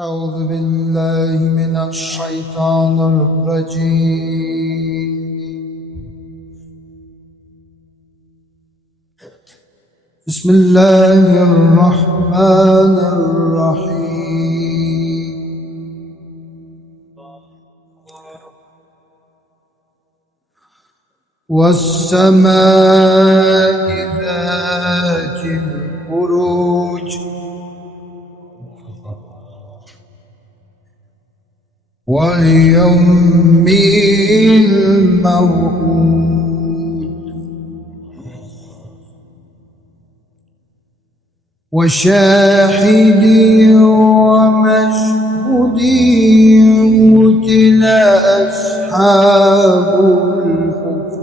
أعوذ بالله من الشيطان الرجيم. بسم الله الرحمن الرحيم. والسماء ذات البروج واليوم الموعود وشاهد ومشهود قتل أصحاب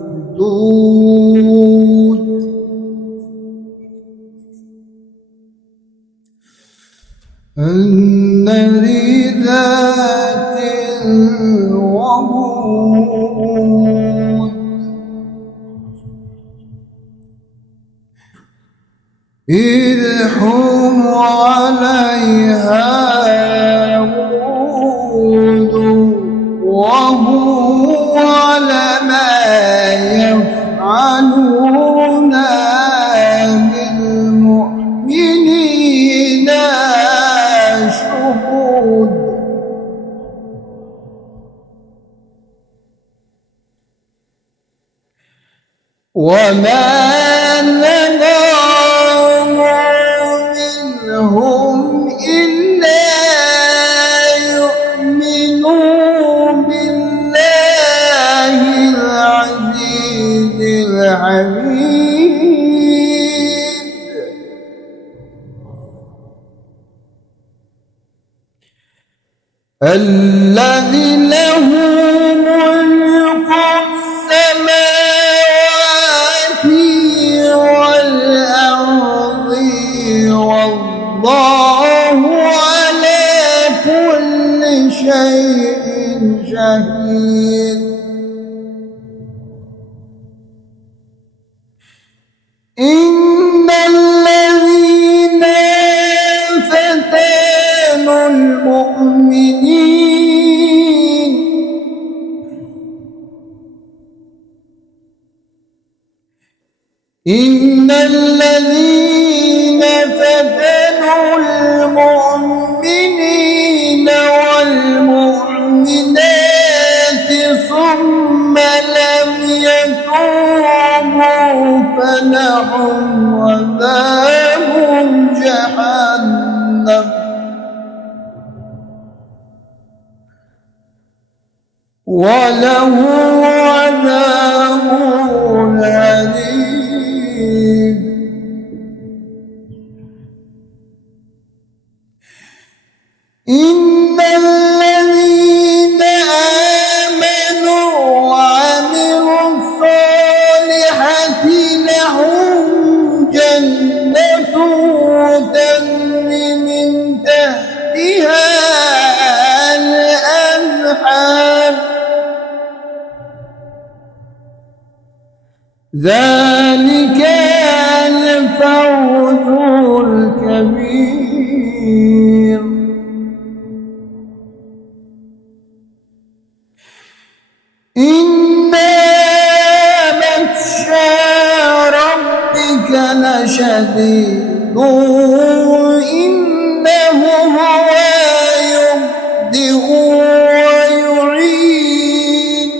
الأخدود النار ذات الوقود إذ هم عليها قعود وهم على ما يفعلون بالمؤمنين شهود وما منهم إلا يؤمنوا بالله العزيز الحميد الذي له ملك السماوات والأرض والله على كل شيء شهيد إن الذين فتنوا المؤمنين إن الذين فتنوا المؤمنين والمؤمنات ثم لم يتوبوا فلهم عذاب جهنم ولهم عذاب أليم إن الذين آمنوا وعملوا الصالحات لهم جنة تجري من تحتها الأنهار ذلك الفوز الكبير إن بطش ربك لشديد إنه هو يبدئ ويعيد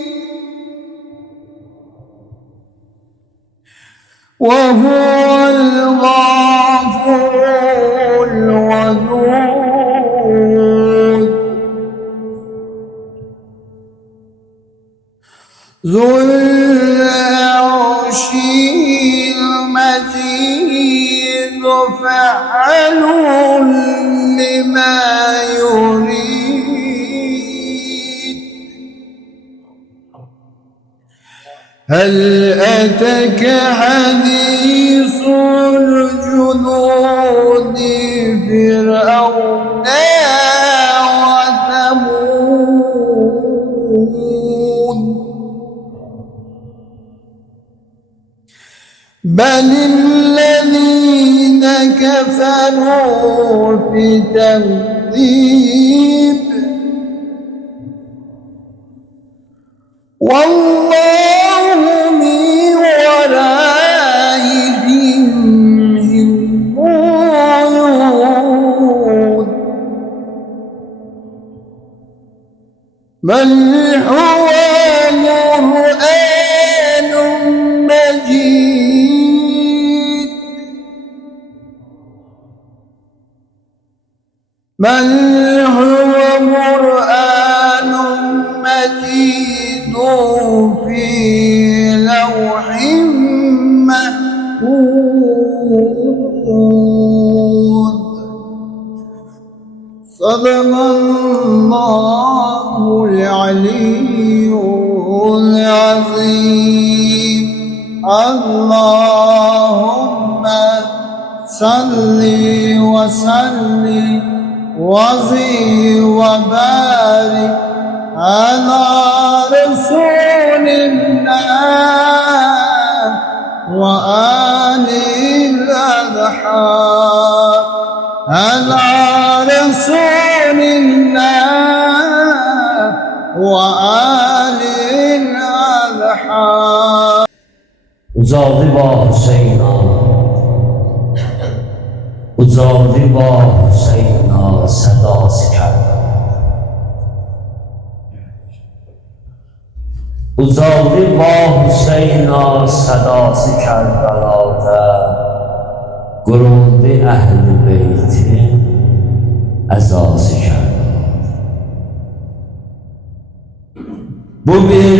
وهو الغفور الودود ذو العرش المجيد فعال لما يريد هل أتاك حديث الجنود فرعون وثمود بل الذين كفروا بتكذيب والله من ورائهم محيط بل هو قرآن مجيد بل هو قرآن مجيد في لوح محفوظ صدق الله العلي العظيم اللهم صل وسلم وزد وبارك على رسول الله وآله الأطهار على رسول الله وآله الأطهار. Ucaldı ba Hüseyna, ucaldı ba Hüseyna sedası Kərbela. Ucaldı ba Hüseyna sedası Kərbela'da, quruldu əhl-i beytin əzası Kərbela'da. Bu bir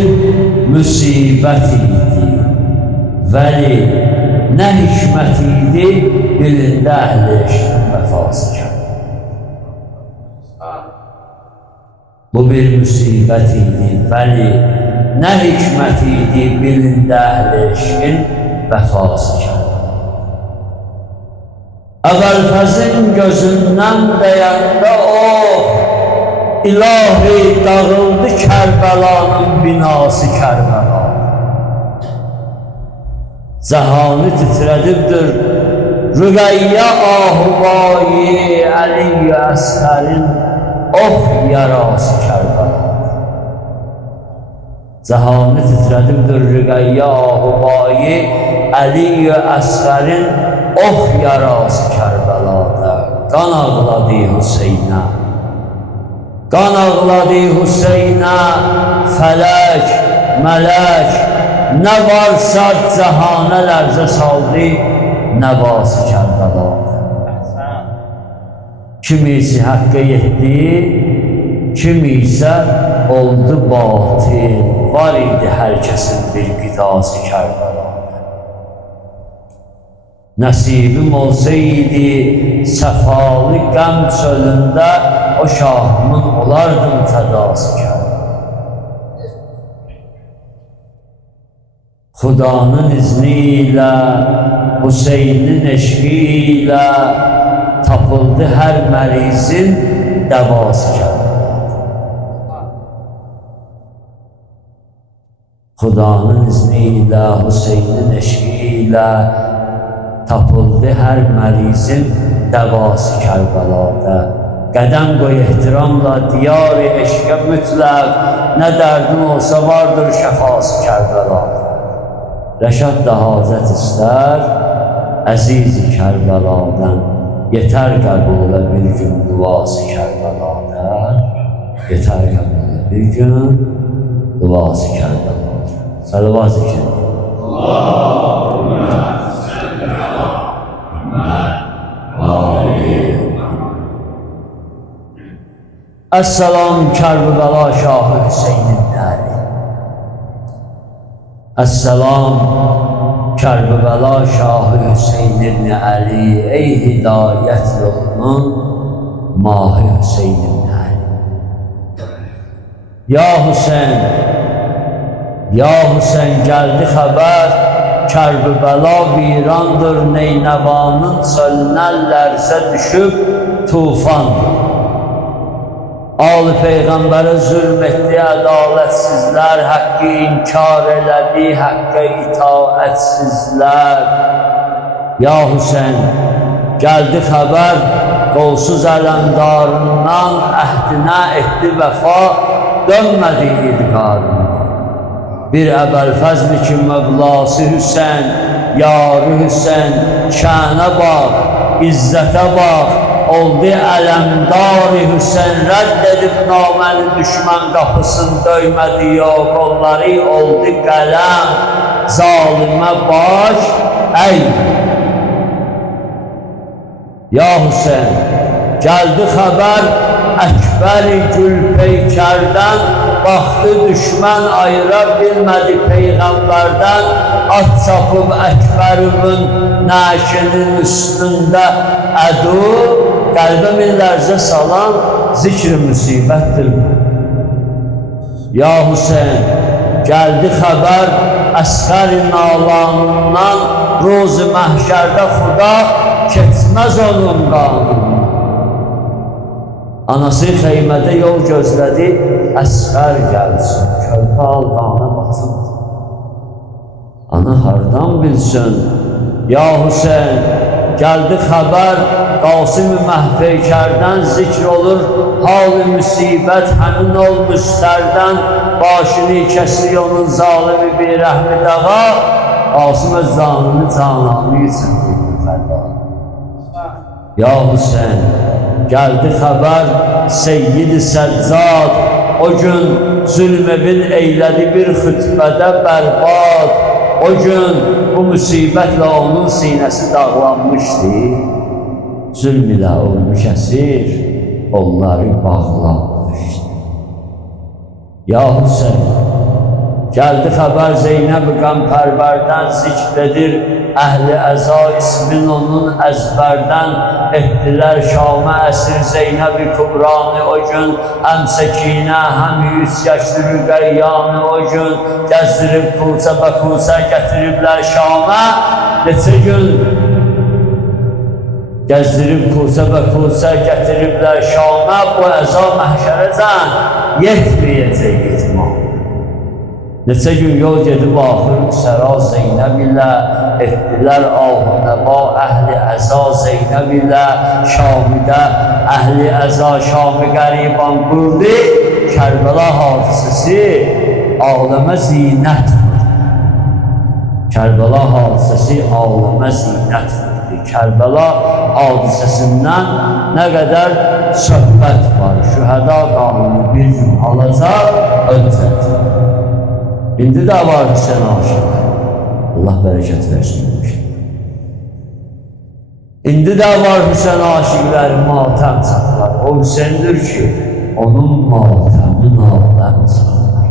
müsibət idi, vəli nə hikmət idi, dilində əhl-i eşqin vəfası Kərbela. Bu bir müsibət idi, vəli nə hikmət idi, dilində əhl-i eşqin vəfası Kərbela. Əvvəlfəzin gözündən dəyəndə o, ilahi dağıldı Kərbəlanın binası Kərbela. Cəhanı titrədibdir Rüqəyyə ahuvayi Əli-i Əsqərin ox yarası Kərbela. Cəhanı titrədibdir Rüqəyyə ahuvayi Əli-i Əsqərin ox yarası Kərbəlada. Qan ağladı Hüseynə, qan ağladı Hüseynə, fələk, mələk, nə varsa cəhanə lərzə saldı, nəvası Kərbəlada. Kimisi həqqə yetdi, kimi isə oldu batil, var idi hər kəsin bir qidası Kərbəlada. Nəsibim olsaydı səfalı qəm çölündə o şahımın olardım fədası Kərbəlada. Xudanın izniyle, Hüseynin eşqiyle tapıldı hər mərizin dəvası Kərbəlada. Xudanın izniyle, Hüseynin eşqiyle tapıldı hər mərizin dəvası Kərbəlada. Qədəm qoy ehtiramla diyar-ı eşqə mütləq, nə dərdin olsa vardır şəfası Kərbəlada. Rəşad da hacət istər, əziz-i Kərbeladan, yetər qəbulə bir gün duası Kərbeladan, yetər qəbulə bir gün duası Kərbeladan. Salavat zikir. Allahümme salli ala Muhammed ve alihi. Əssalam Kərbela Şahı Hüseynin Əli. Əssalam Kərbela Şahı Hüseyin ibn Əli, ey hidayət yolunun mahı Hüseyin ibn Əli. Ya Hüseyin, ya Hüseyin gəldi xəbər, Kərbela virandır, Neynəvanın çölünə lərzə düşüb tufandır. Ali Peyğəmbərə zülm etdi ədalətsizlər, haqqı inkar elədi, haqqə itaətsizlər. Ya Hüseyin, Gəldi xəbər, qolsuz ələmdarından əhdinə etdi vəfa, dönmədi idqarından. Bir Əbəlfəzli ki, Mövlası Hüseyn, yarı Hüseyn, şənə bax, izzətə bax, oldu ələmdar-ı Hüseyn, rədd edib naməli düşmən qapısını döymədi ya qolları, oldu qələm, zalimə baş, əymədi. Ya Hüseyin, gəldi xəbər, Əkbər-i Gülpeykərdən, baxdı düşmən ayıra bilmədi Peyğəmbərdən, at çapıb Əkbərimin nəşinin üstündə ədu, qəlbə min lərzə salan zikr-i müsibətdir. Ya Hüseyin, gəldi xəbər, Əsğər-i nalanından, roz-i məhşərdə xuda keçməz onun qanundan. Anası xeymədə yol gözlədi, Əsğər gəlsin, körpə alqana batıldı. Ana hardan bilsin? Ya Hüseyin, gəldi xəbər, Qasım-ı Məhpeykərdən zikr olur, hal-ı müsibət həmin ol müstərdən, başını kəsdi onun zalimi bir rəhmi dəğa, Qasım öz zanını cananı üçün bildi fəda. Ya Hüseyin, gəldi xəbər, Seyyid-i Səccad, o gün zülmevin eylədi bir xütbədə bərbad, o gün bu müsibətlə onun sinəsi dağlanmışdı, zülm ilə olmuş əsir, onları bağlanmışdı. Ya Hüseyin, gəldi xəbər Zeynəb-i Qəmpərvərdən zikr edir, Əhl-i Əza ismin onun əzbərdən etdilər Şamə əsir Zeynəb-i Kubranı o gün, həm səkinə, həm 100 yaşlı Rüqəyyanı o gün, gəzdirib kusə bə kusə gətiriblər Şamə, neçə gün gəzdirib kusə bə kusə gətiriblər Şamə, bu əza məhşərəcən yetməyəcək itmam. Neçə gün yol gedib axır Səra Zeynəb ilə etdilər ahunəba Əhl-i Əza Zeynəb ilə Şamidə Əhl-i Əza Şami qəriban qurdu, Kərbəla hadisəsi aləmə zinət vurdu. Kərbəla hadisəsi aləmə zinət vurdu. Kərbəla hadisəsindən nə qədər söhbət var, şühəda qanunu bir gün alacaq, öncədir. İndi də var Hüseyin aşıqlar. Allah bərəkət versin. İndi də var Hüseyin aşıqlar, matəm saxlar. O Hüseyindir ki, onun matəmin aləm saxlar.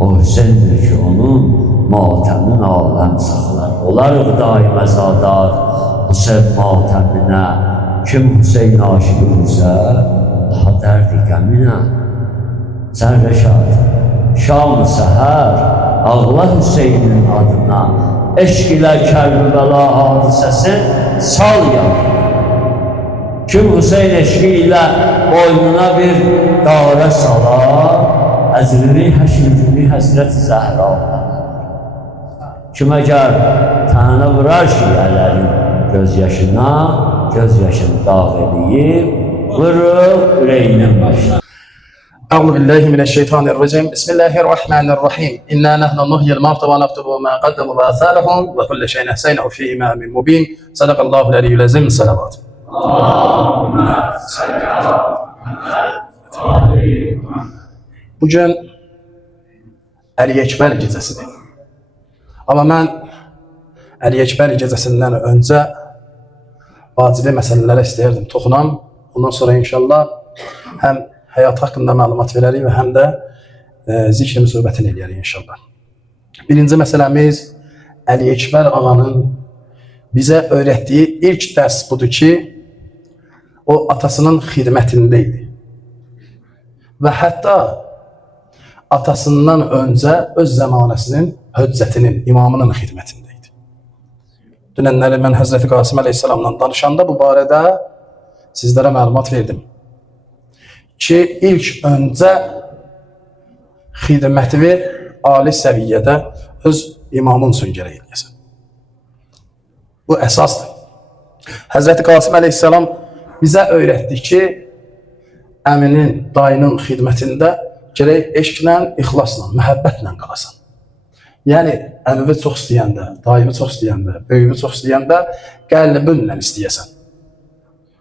O Hüseyindir ki, onun matəmin aləm saxlar. Onlar daim əzadar, Hüseyin matəminə. Kim Hüseyin aşıqı üzə, daha dərdi qəminə. Sən rəşad. Şam-ı səhər, ağla Hüseynin adına, eşq ilə Kərbəla hadisəsin sal yadına. Kim Hüseyin eşqi ilə boynuna bir qarə salar, əzrini həşirgini Həzrət-i Zəhra. Kim əgər tənə vurar şiyələrin göz yaşına, göz yaşını dağ edeyim, vurub ürəyinin başına. أعوذ بالله من الشيطان الرجيم بسم الله الرحمن الرحيم إنا نحن نحيي الموتى ونكتب ما قدموا وآثارهم وكل شيء أحصيناه في إمام مبين صدق الله العلي العظيم الصلوات. Bugün Əli Əkbər gecəsidir. Amma mən Əli Əkbər gecəsindən öncə vacibi məsələlərə istəyirdim toxunam. Ondan sonra inşallah həm həyat haqqında məlumat verərik və həm də zikr müsibətini eləyərik inşallah. Birinci məsələmiz Əli Əkbər ağanın bizə öyrətdiyi ilk dərs budur ki, o atasının xidmətində idi. Və hətta atasından öncə öz zəmanəsinin, höccətinin, imamının xidmətində idi. Dünənləri mən Həzrəti Qasım əleyhissalamla danışanda bu barədə sizlərə məlumat verdim. Ki, ilk öncə xidməti ali səviyyədə öz imamın üçün gərək eləyəsən. Bu əsasdır. Həzrəti Qasım əleyhissalam bizə öyrətdi ki, əminin, dayının xidmətində gərək eşqlə, ixlasla, məhəbbətlə qalasan. Yəni, əmivi çox istəyəndə, dayımı çox istəyəndə, böyümü çox istəyəndə qəlbinlə istəyəsən.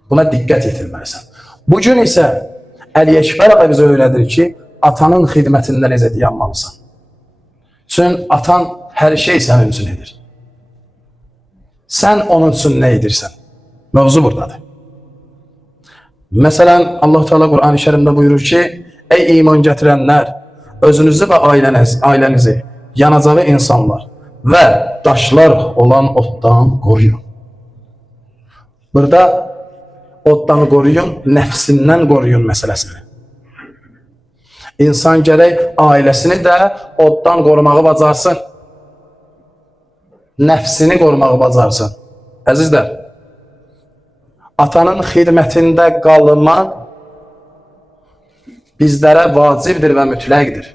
Buna diqqət yetirməlisən. Bugün isə Əli Əkbər ağa bizə öyrədir ki, atanın xidmətində necə dayanmalısan. Çünki atan hər şey sənin üçün edir. Sən onun üçün nə edirsən? Mövzu buradadır. Məsələn, Allah Teala Qur'an-ı Kərimdə buyurur ki, ey iman gətirənlər, özünüzü və ailənizi, yanacağı insanlar və daşlar olan otdan qoruyun. Burada otdan qoruyun, nəfsindən qoruyun məsələsini. İnsan gərək ailəsini də otdan qorumağı bacarsın. Nəfsini qorumağı bacarsın. Əzizlər, atanın xidmətində qalmaq bizlərə vacibdir və mütləqdir.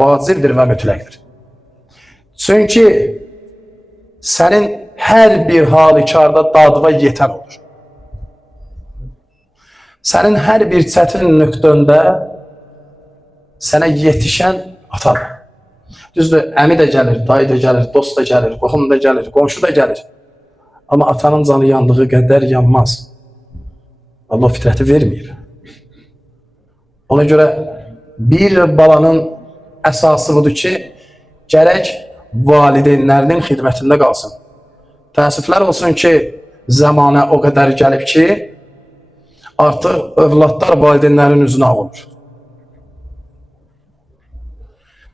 Vacibdir və mütləqdir. Çünki sənin hər bir halükarda dadva yetən olur. Sənin hər bir çətin nöqtəndə sənə yetişən atadır. Düzdür, əmi də gəlir, dayı da gəlir, dost da gəlir, qohum da gəlir, qonşu da gəlir. Amma atanın canı yandığı qədər yanmaz. Allah fitrəti verməyir. Ona görə bir balanın əsası budur ki, gərək valideynlərinin xidmətində qalsın. Təəssüflər olsun ki, zamanə o qədər gəlib ki, artıq övladlar valideynlərin üzünə ağılır.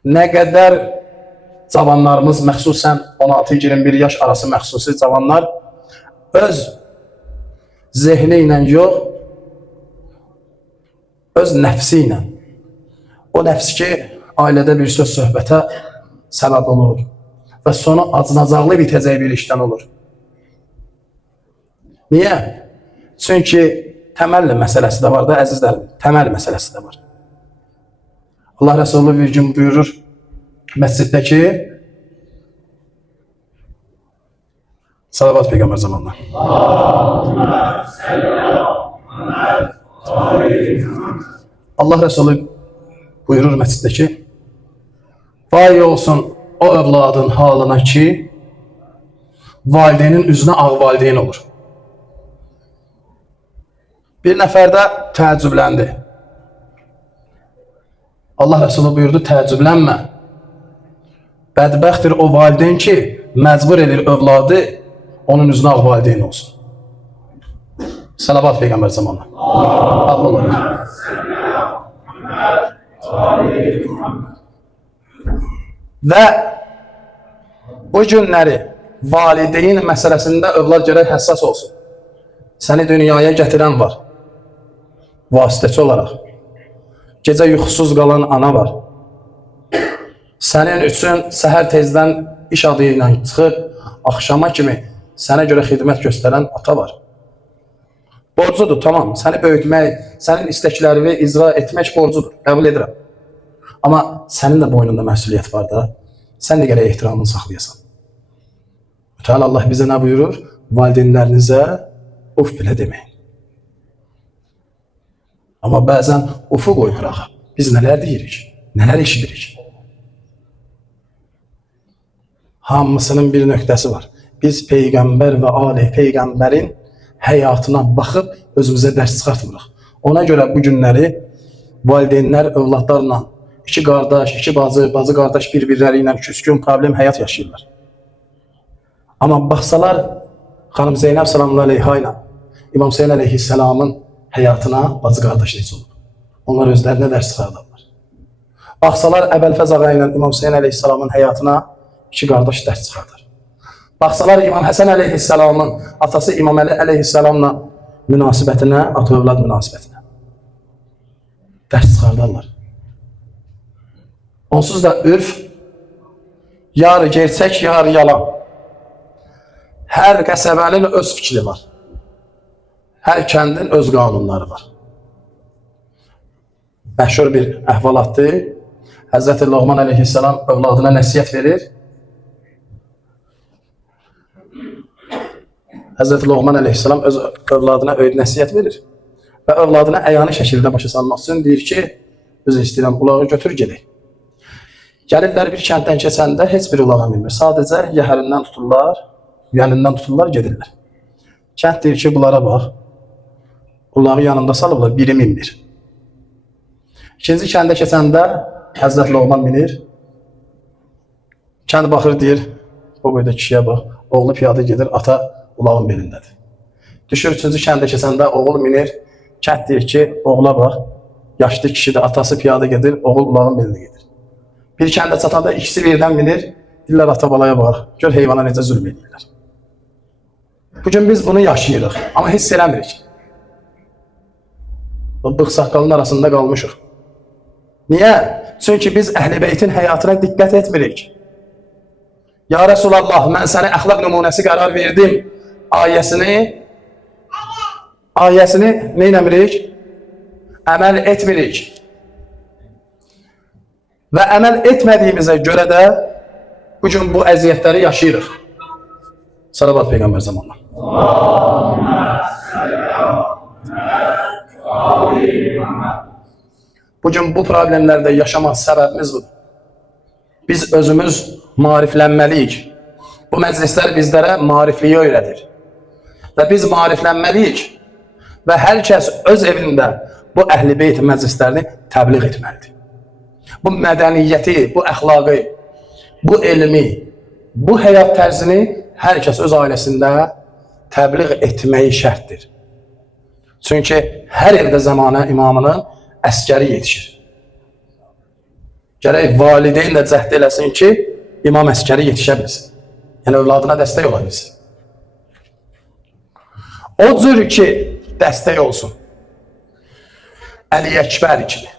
Nə qədər cavanlarımız, məxsusən 16-21 yaş arası məxsusi cavanlar öz zehni ilə yox, öz nəfsi ilə. O nəfs ki, ailədə bir söz söhbətə səbəb olur və sonu acınacaqlı bitəcək bir işdən olur. Niyə? Çünki təməl məsələsi də var da, əzizlərim, təməl məsələsi də var. Allah Rəsulü bir gün buyurur məsciddəki salavat Peyğəmbər zamanına. Allah Rəsulü buyurur məsciddəki, vay olsun o övladın halına ki, valideynin üzünə ağ valideyn olur. Bir nəfər də təəccübləndi. Allah Rəsulü buyurdu, təəccüblənmə. Bədbəxtdir o valideyn ki, məcbur edir övladı, onun üzünə ağ valideyn olsun. Salavat Peyğəmbər zamanına. Allah olur. Və bu günləri valideyn məsələsində övlad gərək həssas olsun. Səni dünyaya gətirən var, vasitəçi olaraq. Gecə yuxusuz qalan ana var. Sənin üçün səhər tezdən iş adı ilə çıxıb, axşama kimi sənə görə xidmət göstərən ata var. Borcudur, tamam, səni böyütmək, sənin istəklərini icra etmək borcudur, qəbul edirəm. Amma sənin də boynunda məsuliyyət var da, sən də gərək ehtiramını saxlayasan. Mütəal Allah bizə nə buyurur? Valideynlərinizə uf belə deməyin. Amma bəzən ufu qoy qırağa. Biz nələr deyirik, nələr eşidirik. Hamısının bir nöqtəsi var. Biz Peyğəmbər və Ali Peyğəmbərin həyatına baxıb özümüzə dərs çıxartmırıq. Ona görə bu günləri valideynlər övladlarla, iki qardaş, iki bacı, bacı qardaş bir-birləri ilə küskün problem həyat yaşayırlar. Amma baxsalar, xanım Zeynəb salamlı aleyha ilə İmam Hüseyin əleyhissalamın həyatına bacı qardaş necə olub. Onlar özlərinə dərs çıxardarlar. Baxsalar Əbəlfəz ağa ilə İmam Hüseyin əleyhissalamın həyatına iki qardaş dərs çıxardar. Baxsalar İmam Həsən əleyhissalamın atası İmam Əli əleyhissalamla münasibətinə, ata-övlad münasibətinə dərs çıxardarlar. Onsuz da ürf yarı gerçək, yarı yalan. Hər qəsəbənin öz fikri var. Hər kəndin öz qanunları var. Məşhur bir əhvalatdır. Həzrəti Loğman əleyhissalam övladına nəsiyyət verir. Həzrəti Loğman əleyhissalam öz övladına öyüd nəsihət verir və övladına əyani şəkildə başa salmaq üçün deyir ki, özü istəyirəm, ulağı götür gedək. Gəlirlər bir kənddən keçəndə heç bir ulağa minmir. Sadəcə yəhərindən tuturlar, yənindən tuturlar, gedirlər. Kənd deyir ki, bunlara bax, ulağı yanında salıblar, biri minmir. İkinci kəndə keçəndə Həzrət Loğman minir. Kənd baxır, deyir, o boyda kişiyə bax, oğlu piyada gedir, ata ulağın belindədir. Düşür, üçüncü kəndə keçəndə oğul minir, kənd deyir ki, oğula bax, yaşlı kişidir, atası piyada gedir, oğul ulağın belində gedir. Bir kəndə çatanda ikisi birdən minir, deyirlər, ata balaya bax, gör heyvana necə zülm edirlər. Bugün biz bunu yaşayırıq, amma hiss eləmirik. O bığ saqqalın arasında qalmışıq. Niyə? Çünki biz Əhl-i Beytin həyatına diqqət etmirik. Ya Resulallah, mən sənə əxlaq nümunəsi qərar verdim ayəsini neynəmirik? Əməl etmirik. Və əməl etmədiyimizə görə də bugün bu əziyyətləri yaşayırıq. Salavat Peyğəmbər zamanla. Bugün bu problemlərdə yaşamaq səbəbimiz budur. Biz özümüz mariflənməliyik. Bu məclislər bizlərə marifliyi öyrədir. Və biz mariflənməliyik və hər kəs öz evində bu Əhl-i Beyt məclislərini təbliğ etməlidir. Bu mədəniyyəti, bu əxlaqı, bu elmi, bu həyat tərzini hər kəs öz ailəsində təbliğ etməyi şərtdir. Çünki hər evdə zamanə imamının əskəri yetişir. Gərək valideyn də cəhd eləsin ki, imam əskəri yetişə bilsin. Yəni, övladına dəstək ola bilsin. O cür ki, dəstək olsun. Əli Əkbər kimi.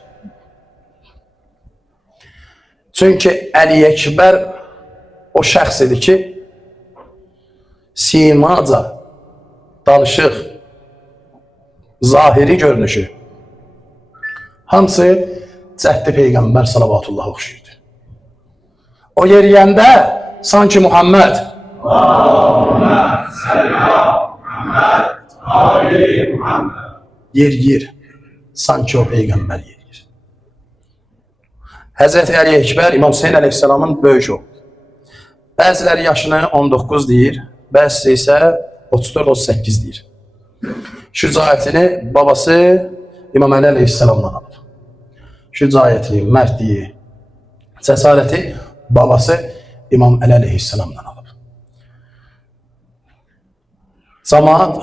Çünki Əli Əkbər o şəxs idi ki, simaca, danışıq, zahiri görünüşü, hamısı Cəhdi Peyğəmbər salavatullah oxşuydu. O yeriyəndə sanki Muhammed yer, sanki o Peyğəmbər yer. Həzrəti Əli Əkbər İmam Hüseyin əleyhissalamın böyük oğlu. Bəziləri yaşını 19 deyir, bəzisi isə 34-38 deyir. Şücaətini babası İmam Əli əleyhissalamdan alır. Şücaətli, mərdliyi, cəsarəti babası İmam Əli əleyhissalamdan alıb. Cəmaət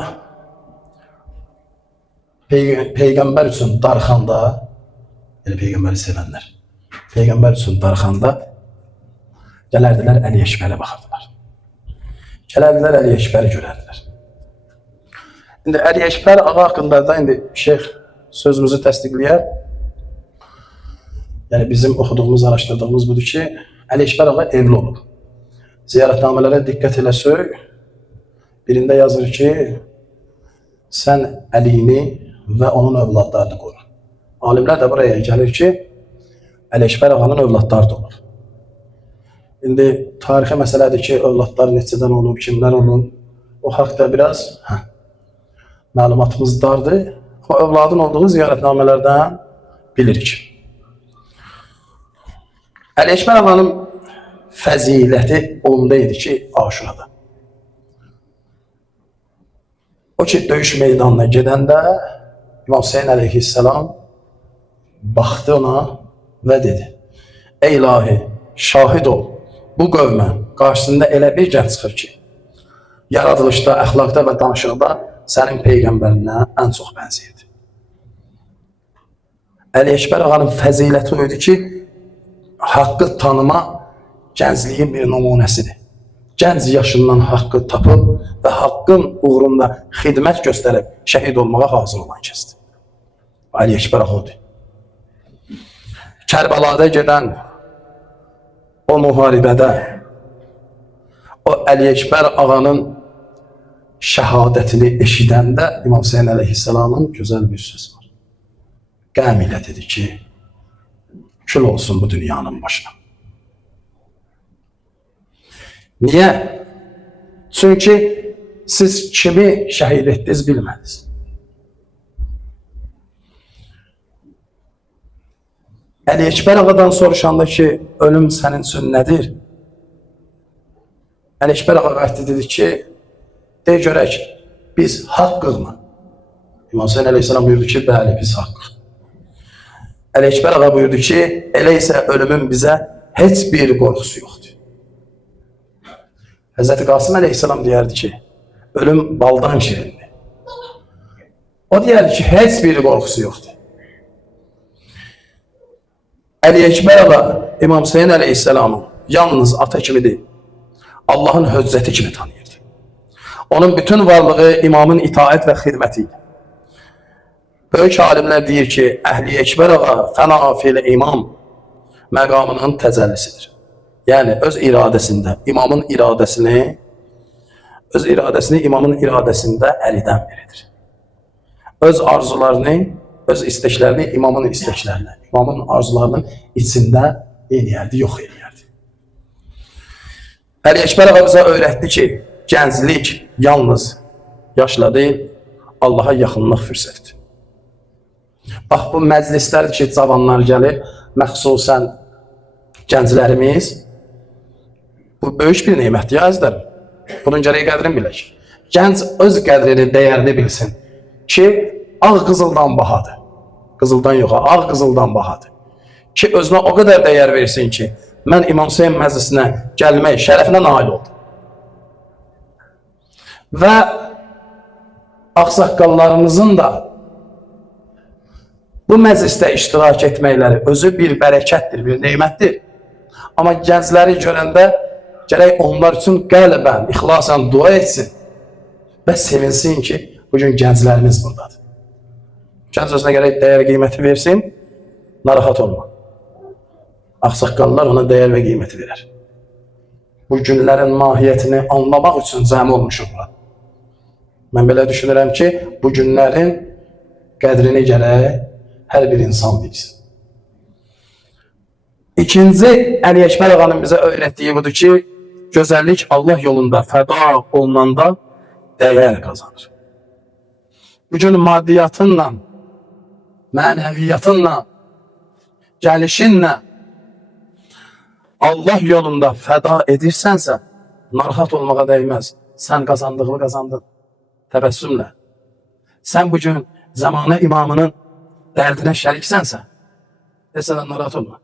Peyğəmbər üçün darxanda, yəni Peyğəmbəri sevənlər, Peyğəmbər üçün darxanda gələrdilər Əli Əkbərə baxırdılar. Gələrdilər Əli Əkbəri görərdilər. İndi Əli Əkbər ağa haqqında da indi şeyx sözümüzü təsdiqləyər. Yəni bizim oxuduğumuz, araşdırdığımız budur ki, Əli Əkbər ağa evli olub. Ziyarətnamələrə diqqət eləsək, birində yazır ki, sən Əlini və onun övladlarını qoru. Alimlər də buraya gəlir ki, Əli Əkbər ağanın övladları da olur. İndi tarixi məsələdir ki, övladlar neçədən olub, kimlər olub, o haqda biraz məlumatımız dardır. Amma övladın olduğu ziyarətnamələrdən bilirik. Əli Əkbər ağanın fəziləti onda idi ki, Aşurada. O ki, döyüş meydanına gedəndə İmam Hüseyin əleyhissalam baxdı ona və dedi, ey ilahi, şahid ol, bu qövmə qarşısında elə bir gəl çıxır ki, yaradılışda, əxlaqda və danışıqda sənin Peyğəmbərinə ən çox bənzəyirdi. Əli Əkbər ağanın fəziləti o idi ki, haqqı tanıma gəncliyin bir nümunəsidir. Gənc yaşından haqqı tapıb və haqqın uğrunda xidmət göstərib şəhid olmağa hazır olan kəsdir. Əli Əkbər ağa odur. Kərbəlada gedən o müharibədə o Əli Əkbər ağanın şəhadətini eşidəndə İmam Hüseyin əleyhissalamın gözəl bir söz var. Qəm ilə dedi ki, kül olsun bu dünyanın başına. Niyə? Çünki siz kimi şəhid etdiniz bilmədiniz. Əli Ekber ağadan soruşanda ki, ölüm sənin üçün nədir? Əli Ekber ağa dedi ki, de görək, biz haqqıq mı? İmam Hüseyin Aleyhisselam buyurdu ki, bəli, biz haqqıq. Əli Ekber ağa buyurdu ki, elə isə ölümün bizə heç bir qorxusu yoxdur. Həzrəti Qasım Aleyhisselam deyərdi ki, ölüm baldan şirindir. O deyərdi ki, heç bir qorxusu yoxdur. Əli Ekber ağa İmam Hüseyin Aleyhisselamın yalnız ata kimi deyil, Allahın höccəti kimi tanıyırdı. Onun bütün varlığı imamın itaət və xidməti idi. Böyük alimlər deyir ki, Əli Ekber ağa fəna fil imam məqamının təcəllisidir. Yəni, öz iradəsində, imamın iradəsini imamın iradəsində əlidən biridir. Öz arzularını, öz isteklərini imamın isteklərini, imamın arzularının içində eləyərdi, yox eləyərdi. Əli Ekber ağa bizə öyrətdi ki, gənclik yalnız yaşla deyil, Allaha yaxınlıq fürsətidir. Bax, bu məclislər ki, cavanlar gəlir, məxsusən gənclərimiz, bu böyük bir neymətdir, əzizlərim. Bunun gərək qədrini bilək. Gənc öz qədrini, dəyərini bilsin ki, ağ qızıldan bahadır. Qızıldan yox, ağ qızıldan bahadır. Ki, özünə o qədər dəyər versin ki, mən İmam Hüseyin məclisinə gəlmək şərəfinə nail oldum. Və ağsaqqallarımızın da bu məclisdə iştirak etməkləri özü bir bərəkətdir, bir neymətdir. Amma gəncləri görəndə gərək onlar üçün qəlbən, ixlasən dua etsin və sevinsin ki, bugün gənclərimiz buradadır. Gənc özünə gərək dəyər qiyməti versin, narahat olma. Ağsaqqallar ona dəyər və qiyməti verər. Bu günlərin mahiyyətini anlamaq üçün cəmi olmuşuq. Mən belə düşünürəm ki, bu günlərin qədrini gərək hər bir insan bilsin. İkinci, Əli Ekber ağanın bizə öyrətdiyi budur ki, gözəllik Allah yolunda fəda olunanda dəyər qazanır. Bugün maddiyyatınla, mənəviyyatınla, gəlişinlə Allah yolunda fəda edirsənsə, narahat olmağa dəyməz. Sən qazandığını qazandın, təbəssümlə. Sən bugün zamanə imamının dərdinə şəriksənsə, desən narahat olma.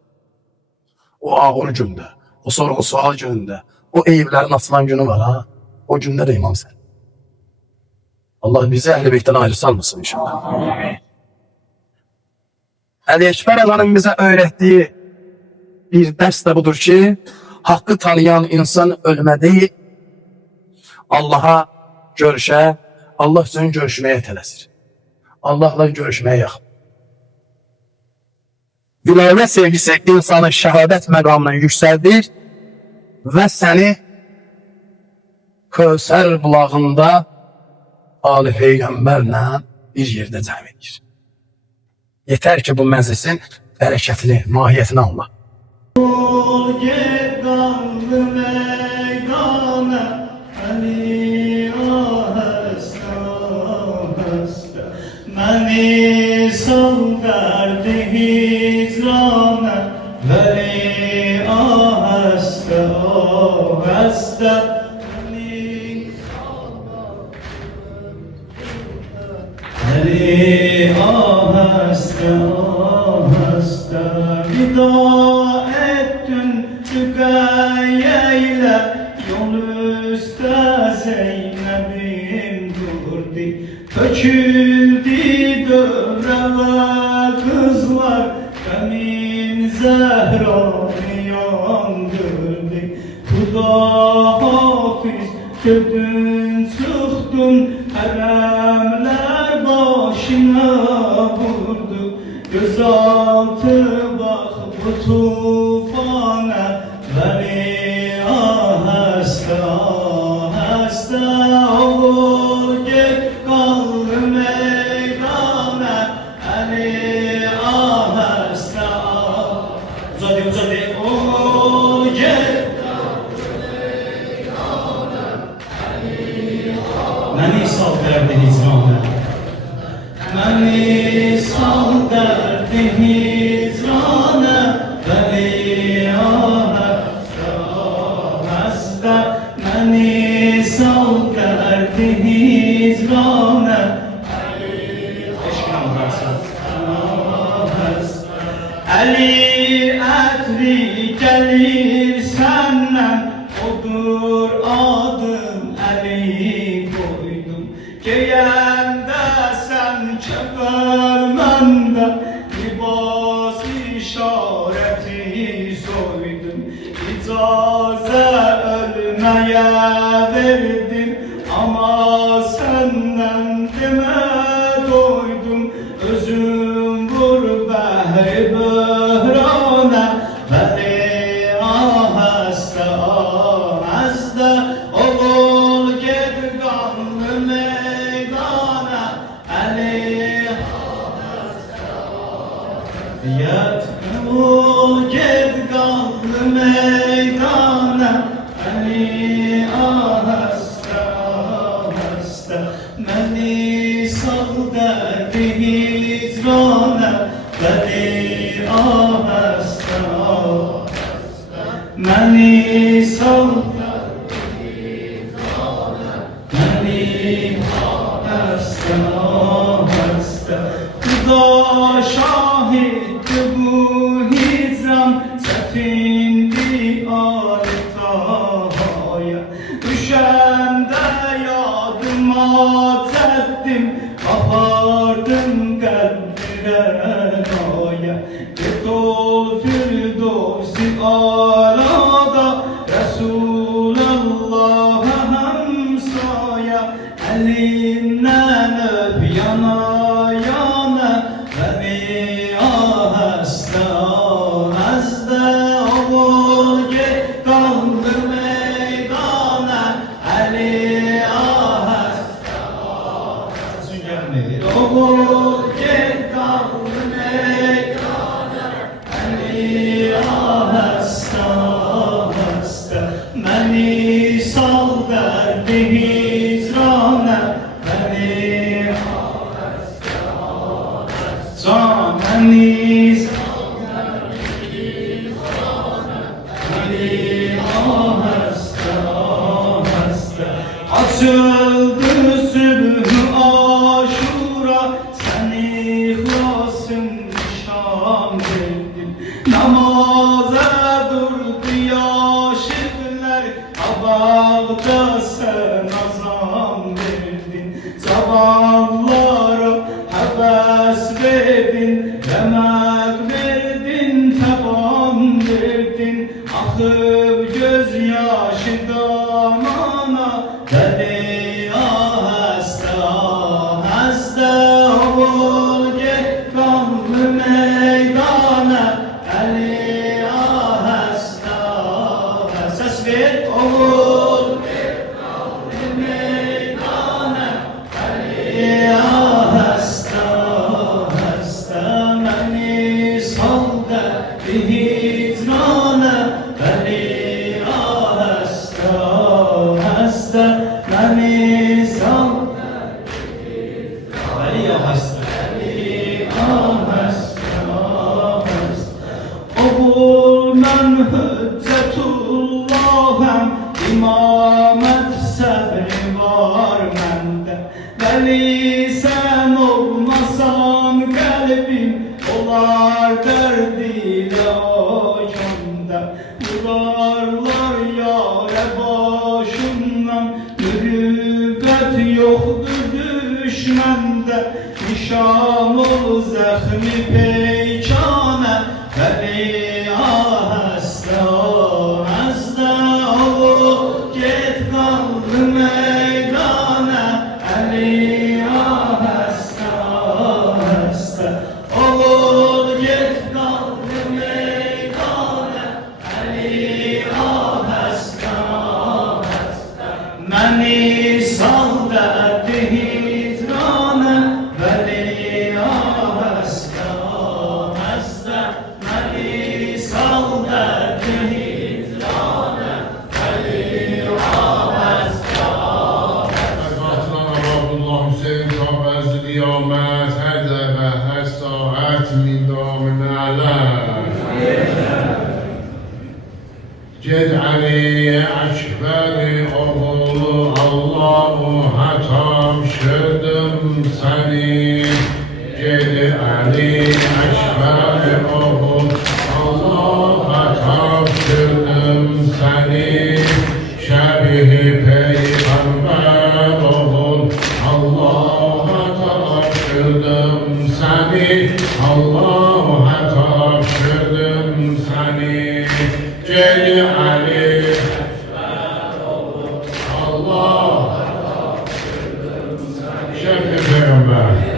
O ağır gündə, o sorğu sual günündə, o eyiblərin açılan günü var ha. O gündə də imam sən. Allah bizi Əhl-i Beytdən ayrı salmasın inşallah. Əli Ekber ağanın bizə öyrətdiyi bir dərs də budur ki, haqqı tanıyan insan ölmə deyil, Allaha görüşə, Allah üçün görüşməyə tələsir. Allahla görüşməyə yaxın. Vilayət sevgisi insanı şəhadət məqamına yüksəldir və səni Kövsər bulağında Ali Peyğəmbərlə bir yerdə cəm edir. Yetər ki, bu məclisin bərəkətini, mahiyyətini anla. Məni sal dərdi hicranə Vəli ahəstə, ahəstə Vəli ahəstə, ahəstə Vida etdün tüqəyyəylə Yol üstə Zeynəbim durdi Töküldü dövrə və qızlar Qəmin zəhranı yandırdı Xuda hafiz gödün çıxdın Hərəmlər başına vurdu Gözaltı bax bu tufana Vəli ahəstə, ahəstə olur get qaldı meydana Əli ahəstə, uzadı, uzadı, o get qaldı meydana Əli ahəstə Ali ətri gəlir səndən, odur adım Əli qoydum. Geyəndə sən kəfər məndə, libas işarəti soydum. İcazə ölməyə verdim, amma səndən demə doydum. Özüm vur bəhri böhrana, vəli ahəstə ahəstə, oğul ged qanlı meydana, Əli ahəstə ahəstə, oğul ged qanlı meydana, Əli ahəstə ahəstə, məni sal dərdi hicrana, Vəli ahəstə ahəstə, məni sal dərdi hicrana, Vəli ahəstə ahəstə. Xuda şahiddir bu hicran, səfindir ali Taha'ya. Düşəndə yadıma çətdim, qapardım qəlbirəyə. Get ol Firdevs-i alada, Resulallah'a həmsaya. Əlindən öp yana yana, Vəli ahəstə ahəstə, oğul get qanlı meydana, Əli ahəstə ahəstə, oğul get qanlı meydana, Əli ahəstə ahəstə, məni sal dərdi hicrana, Vəli ahəstə ahəstə, məni sal dərdi hicrana, Vəli ahəstə ahəstə. Açıldı sübh-ü aşura, sən ixlasın nişan verdin. Namaza durdu yaşıqlar, qabaqda sən azam verdin. Cavanlara həvəs verdin, rəmək verdin, təban verdin. Axıb göz yaşı damana, Vəli ahəstə ahəstə, oğul get qanlı meydana, Əli ahəstə ahəstə. Səs ver, oğul get qanlı meydana, Əli ahəstə ahəstə, məni sal dərdi hicrana, Vəli ahəstə ahəstə, məni sal dərdi hicrana, Vəli ahəstə, Vəli ahəstə ahəstə. Oğul mən hüccətullahəm, imamət səbri var məndə. Vəli sən olmasan qəlbim, olar dərd ilə ocağımda. Vurarlar yarə başımdan, mürüvvət yoxdur düşməndə. Nişan ol zəxmi peykana, Vəli ahəstə ahəstə, oğul get qanlı meydana, Əli ahəstə ahəstə, oğul get qanlı meydana, Əli ahəstə ahəstə, məni sal dərdi hicrana, Vəli ahəstə ahəstə, məni sal dərdi hicrana, Vəli ahəstə ahəstə. Qatılan Abdullah Hüseyin Şahbəz qiyamət hər dəfə, hər saat midamınələr. Ged Əli Əkbəri oğlu Allahu hətam şördüm səni. Ged Cedi Ali Ekber oğul Allah'a tapşırdım seni Şebihi peygamber oğul Allah'a tapşırdım seni Allah'a tapşırdım seni Cedi Ali Allah'a tapşırdım seni Şebihi peygamber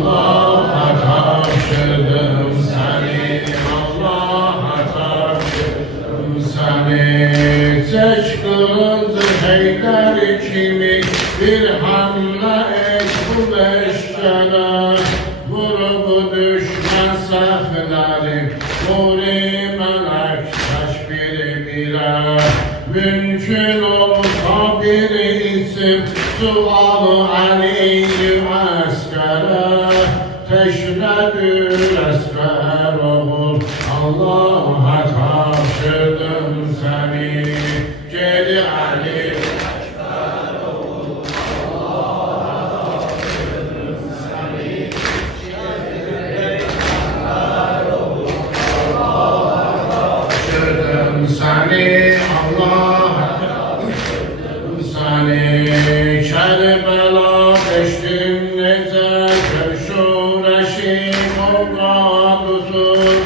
Allah'a tapşırdım seni Allah'a tapşırdım seni Seç kılındı Heydar kimi bir hamle et bu beşlere Vurup düşman safları Nuri melek taş bire Mümkün olsa bir isim Sual-ı Ali askere Teşnedül esfer oğul Allah'a tapşırdım seni Cedi Ali tapşırdım seni Allah'a tapşırdım seni Kerbela deştin nece köşureşi Molla tutur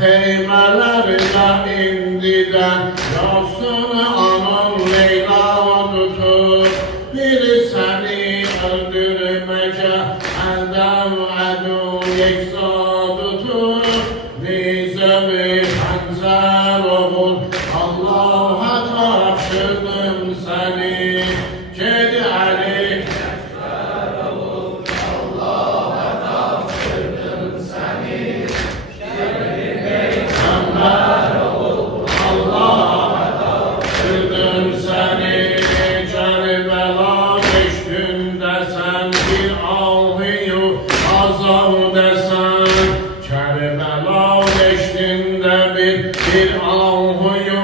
Heymelerine indiden Yasın anam Leyla tutur Bir seni öldürmece Elden adu yeksa tutur Nize-i hanzer oğul Allah'a tapşırdım seni Cedi Ali tapşırdım seni Kerbela düştün desen bir ahıyı azam desen Kerbela düştüğünde bir ahıyı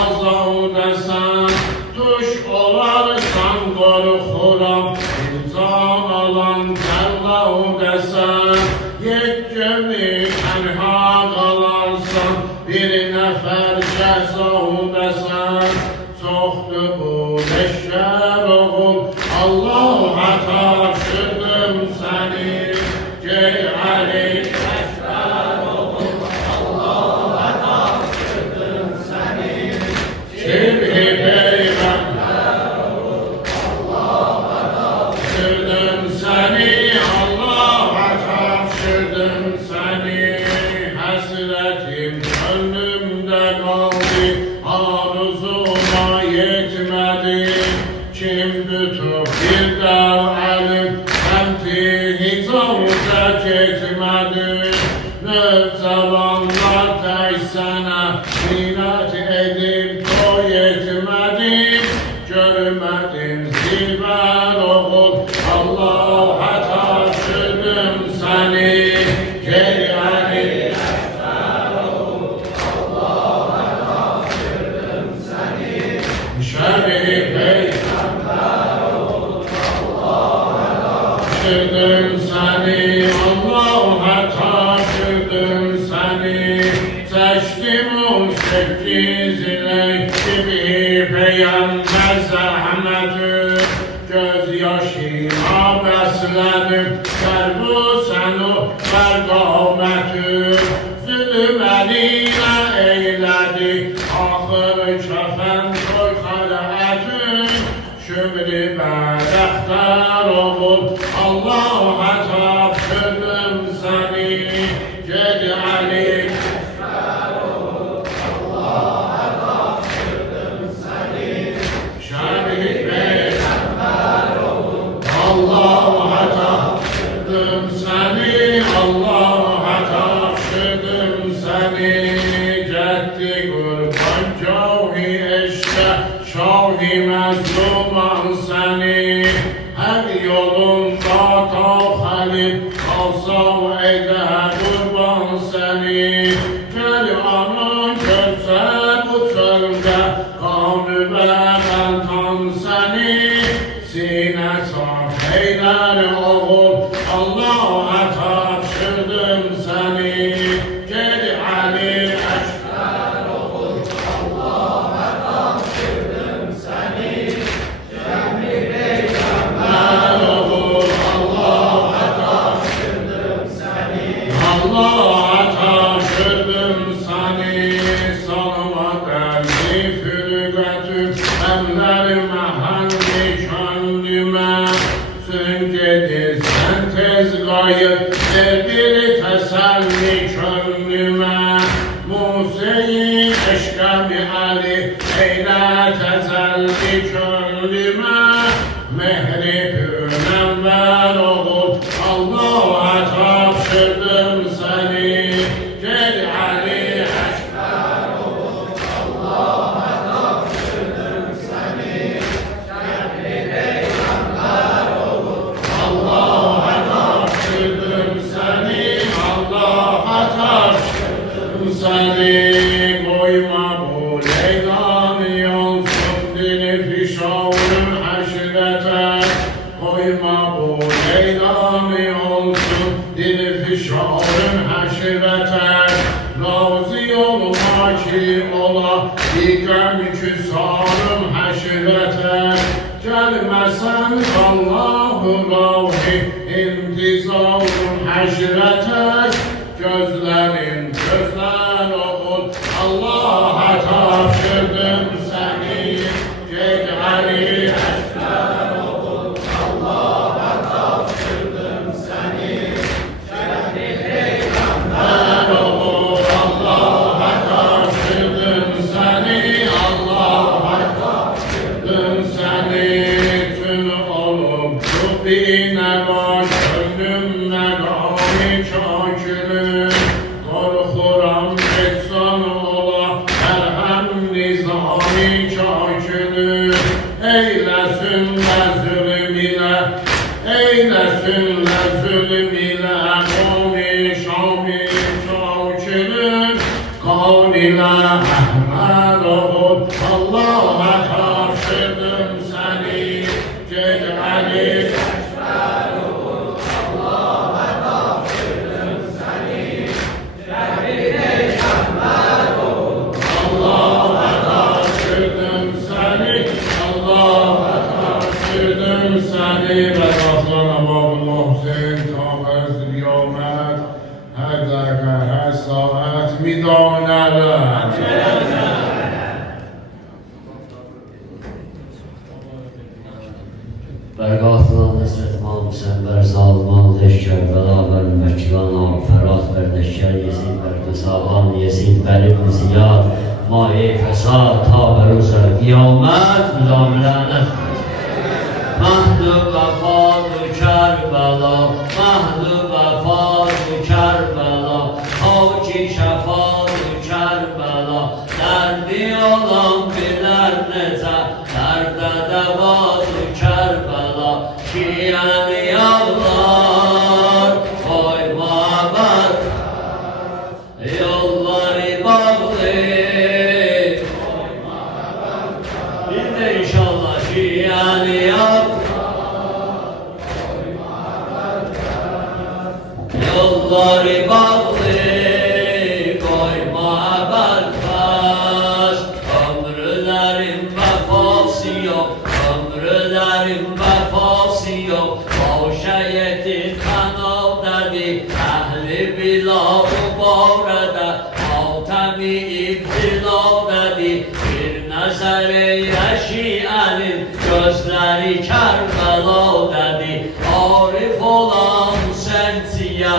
azam desen Tuş olarsan korkuram insan alan tellav desen Yekkemi tenha kalarsan bir nefer cezav desen Soğdu bu leşker oğul Allah'a tapşırdım seni Cedi Ali Şebihi peygamber tapşırdım seni Allah'a tapşırdım seni Hasretim önümde kaldı Arzuma yetmedi Kim tutup bir elim Semti hiç avcak etmedi Ne zamanlar teysene Minnet edip toy etmedim Görmedim zilver oğul Allah'a tapşırdım seni Cedi Ali Şebihi peygamber tapşırdım seni Allah'a tapşırdım seni Seçtim 18 gibi peygamber zahmetü Gözyaşıma besledim Serbu senu mergametü Zulüm eline eyledi Ahır kefen koy kalaetün Şümri bedehter oğul Allah'a tapşırdım seni Cedi Ali Şebihi peygamber Allah'a tapşırdım seni Allah'a tapşırdım seni Ceddi kurban cahi eşke Şahi mezluman seni Her yolunda ta halip Kalsa eder kurban seni Kervanın görse bu çölde Kanı veren tan seni Sine saf eyler oğul Allah'a tapşırdım seni. Gel Ali Ekber oğul Allah'a tapşırdım seni. Cemil Peygamber oğul Allah'a tapşırdım seni. Allah'a tapşırdım seni. Salma kalbi fürgatü emler mahalli kendime. Süncedirsen tez gayet bir teselli kendime. Musa-i eşkam-i Ali eyle tezelli kendime. Mehri pürnenver oğul Allah'a tapşırdım seni. Gel Ali Ekber oğul Allah'a tapşırdım seni. Cemil Peygamber oğul Allah'a tapşırdım seni. Allah'a tapşırdım seni. Koyma bu Leyla'nı yansın dili fişavun haşrete. Koyma bu Leyla'nı yansın dili fişavun haşrete. Razı olma ki ola dikem küsarım haşrete. Gelmesen Allahu Ravi intizarım haşrete. Gözlerim gözler oğul Allah'a tapşırdım seni. Gel Ali Ekber oğul Allah'a tapşırdım seni. Cemil Peygamber oğul Allah'a tapşırdım seni. Allah'a tapşırdım seni. Tüm olup rubine baş önümle gami çakülüm. Korkuram etsan ola erhem nizami çakülüm. Eylesinler zulüm ile, eylesinler zulüm ile. Kavmi Şami çakülüm. Kavnile Ahmet oğul Allah'a tapşırdım seni. Gel Ali Ekber oğul Allah'a tapşırdım seni. Cemil Peygamber oğul Allah'a tapşırdım seni. Allah'a tapşırdım seni. Ve aslana babullah Hüseyin tabez kıyamet. Her dakika her saat midaneler. Bərqatılan nəsrət mal müsəmbər zalman leşkər bərabər məkilana fərat bərdəşkər yezid bərdəsalan yezid bəlib ziyad maye fəsad ta bəruzər qiyamət müdabilənət Mahdu vəfadu Kərbəla Mahdu vəfadu Kərbəla Havki şəfadu Kərbəla Dərdi olan bilər necə Dərdə dəvadu Kərbəla Şiyəni yağlar Koyma bər Yolları bağlı Bir de inşallah şiyəni yağlar Yolları bağlı Koyma bərpəs Ömrülərin vəfası yox Ömrülərin vəfası yox Başa yetir kanaldədir Əhli bila mübarədə Hatəmi ibtiladədir Bir nəzər eylə şiənin Gözləri Kərbələdədir Arif olan sənsiyə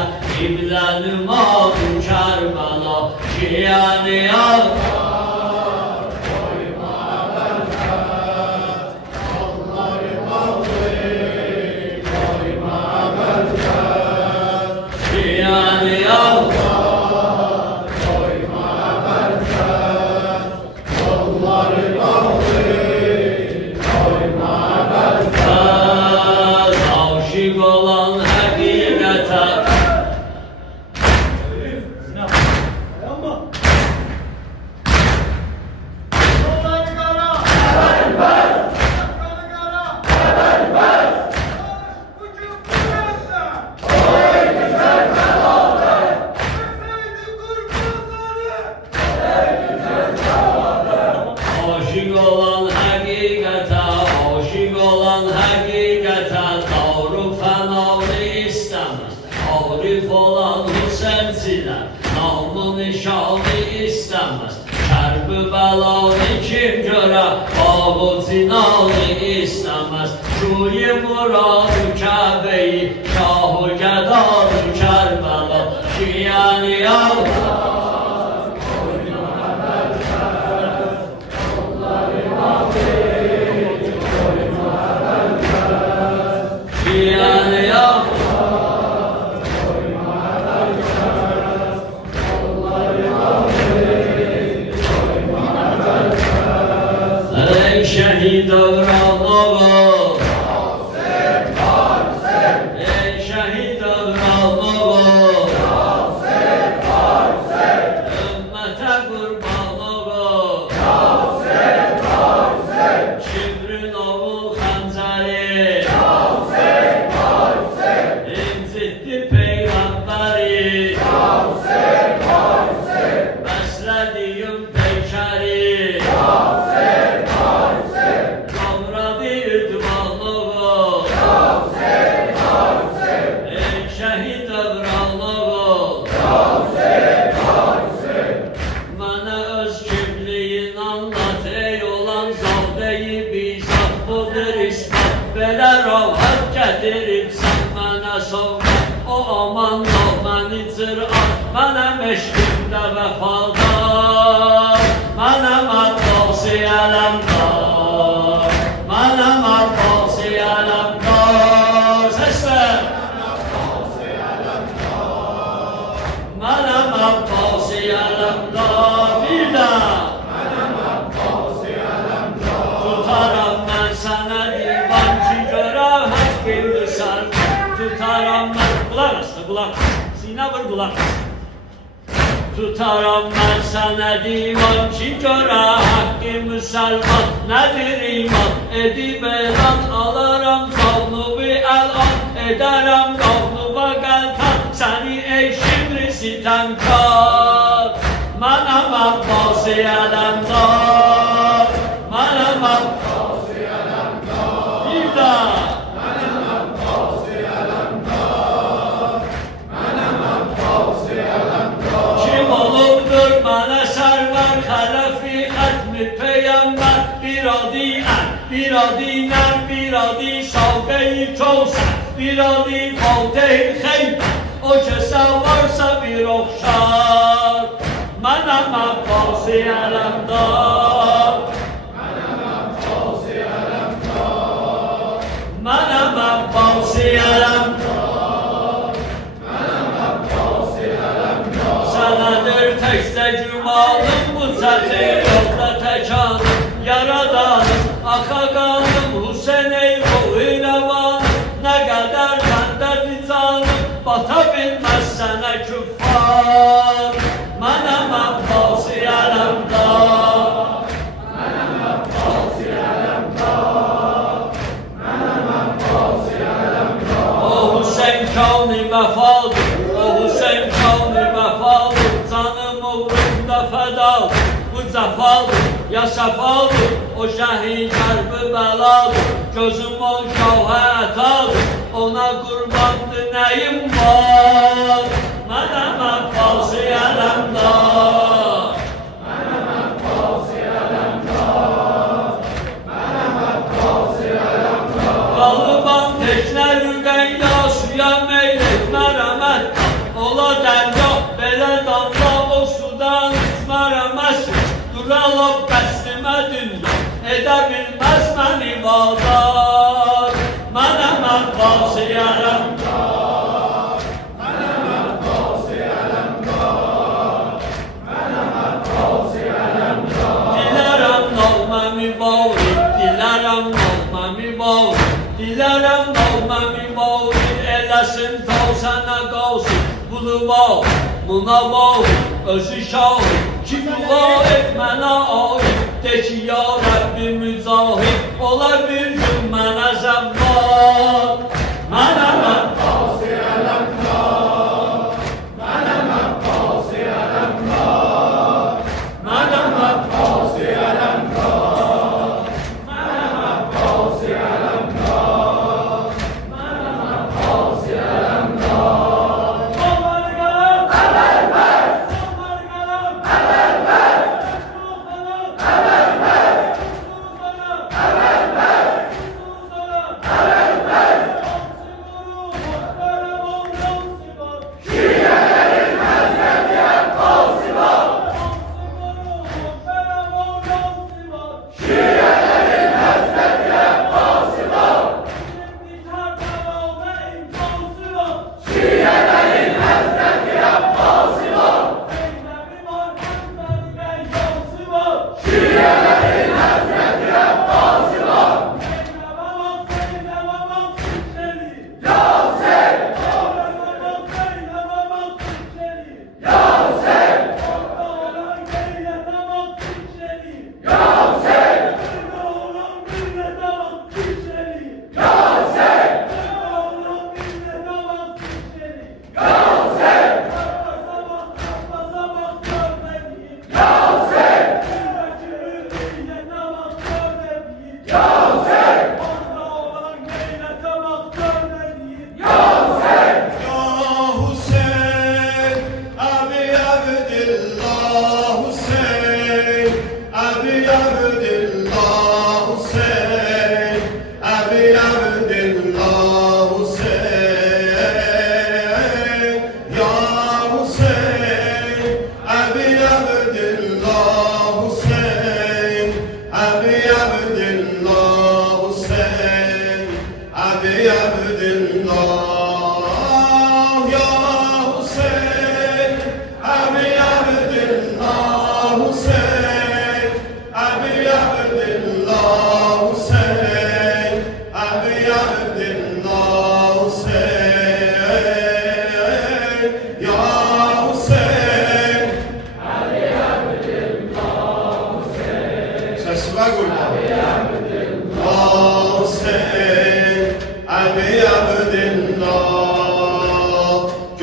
İblənim adı Kərbəla Şiəni yağlar Koyma bərpəs Yolları bağlı Koyma bərpəs Şiəni yağlar Koyma bərpəs Yolları bağlı Koyma bərpəs Aşık olan həqiqətə Arif olan Hüseyinçilər namı nişanı istəməz. Kərbi bəlanı kim görə babu cinanı istəməz. Şuyi muradı Kəbəyi şahı gədadı Kərbəla şiyəni Allah. Şehit övrallığı ey şehit övrallığı ümmete kurbanlığı Şibrin oğul xəncəri incitti peygamberi bəslədiyim peykəri Belə rahat gətirib sən mənə sovqat O aman ol məni cıraq Mənəm eşqimdə vəfadar Mənəm Abbasi ələmdar Mənəm Abbasi ələmdar Səslər Mənəm Abbasi ələmdar Bir də Tutaram mən sənə divan ki görə haqqımdı sən Tutaram mən, qulaq aslı, qulaq Sinə vur qulaq Tutaram mən sənə divan ki görə haqqımı səlman Nədir iman, edib elan alaram qavnuvi əlan Edərəm qavnuva qəltan səni ey şimri sitəmkar Mənəm Abbasi ələmdar Mənəm Abbasi ələmdar Bir daha Mənəm Abbasi ələmdar Mənəm Abbasi ələmdar Kim olubdur mənə sərvər xələfi xətmi peyyəmbər Bir adi ən, bir adi nəm, bir adi savqeyi kövsər Bir adi fatih xeybər O kəsə varsa bir oxşar Mənəm Abbasi ələmdar Mənəm Abbasi ələmdar Mənəm Abbasi ələmdar Sənədir təkcə cümalım bu çətin yolda təkanım Yaradanım, axaqanım, Hüseyin ey ruhi rəvanım Nə qədər məndə vicanım, bata bilməz sənə küffar Mənəm Abbasi ələmdar Mənəm Abbasi ələmdar O Hüseyin kavni vəfadır, o Hüseyin kavni vəfadır Canım uğrunda fədadır, bu cəfadır, ya səfadır O şəhid hərbi bəladır, gözüm o şahə ətadır Ona qurbandır nəyim var Mənəm Abbasi ələmdar Mənəm Abbasi ələmdar Mənəm Abbasi ələmdar Qalıban teşnə rüqəyya suya meyl etmərəmət Ola dərya belə damla o sudan içmərəməsin Duralab qəslimə dünya edə bilməz məni vadar Mənəm Abbasi ələmdar Mənəm Abbasi ələmdar Mənəm Abbasi ələmdar Dilərəm nolməmi varid, dilərəm nolməmi varid Dilərəm nolməmi varid eləsin tal sənə qalsın Bunu varid, buna varid, özü şahid Ki dua et mənə aid De ki ya Rəbbi mücahid Ola bir gün mənə zəvvar Mənəm Abbasi ələmdar Mənəm Abbasi ələmdar Mənəm Abbasi ələmdar Mənəm Abbasi ələmdar Mənəm Abbasi ələmdar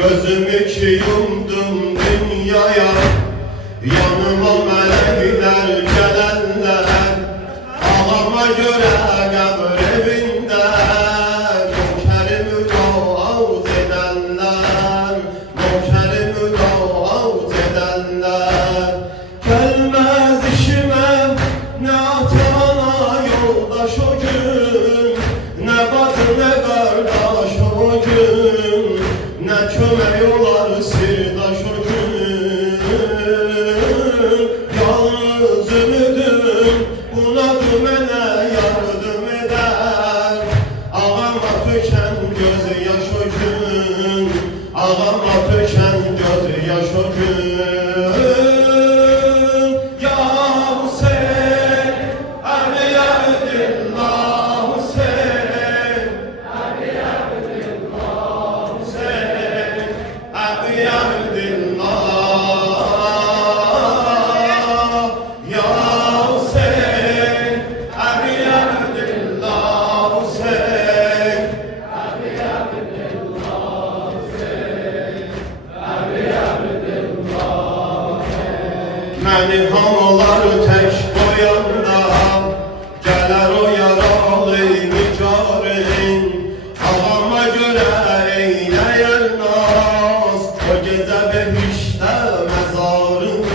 gözümü ki yumdum dünyaya. Yanıma melekler gelenler, ağama göre qəbr evində nökərimi davat edənlər, nökərimi davat edənlər. Gəlməz işimə nə ata-ana yoldaş o gün, nə bacı nə qardaş o gün, nə kömək olar sirdaş o gün. Yalnız ümidüm bunadır, mənə yardım edər. Ağama tökən göz yaş o gün, ağama tökən göz yaş o gün. Ya Hüseyin, Əli Əbdillah Hüseyin, Əli Əbdillah Hüseyin, Əli Əbdillah. Ya Hüseyin, Əli Əbdillah Hüseyin, Əli Əbdillah Hüseyin, Əli Əbdillah Hüseyin. Məni hamalar tək qoyanda gələr o yaralı nigarın, ağama görə eyləyər naz. O gecə behiştə məzarım,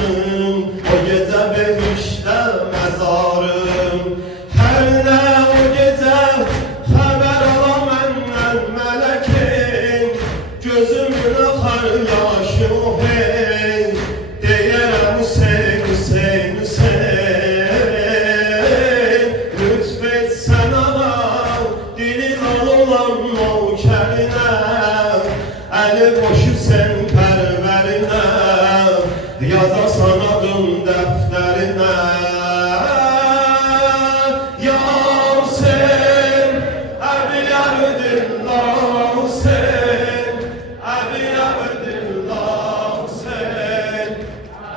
o gecə behiştə məzarım. Hər nə o gecə xəbər ala məndən mələkim, gözümün axar yaşı o hey, deyərəm Hüseyin, Hüseyin, Hüseyin. Lütf etsən ağa, dilin al olan nökərinə, əli boş Hüseyin pərvərinə, yazasan adın dəftərinə. Ya Hüseyin, Əli Əbdillah Hüseyin, Əli Əbdillah Hüseyin,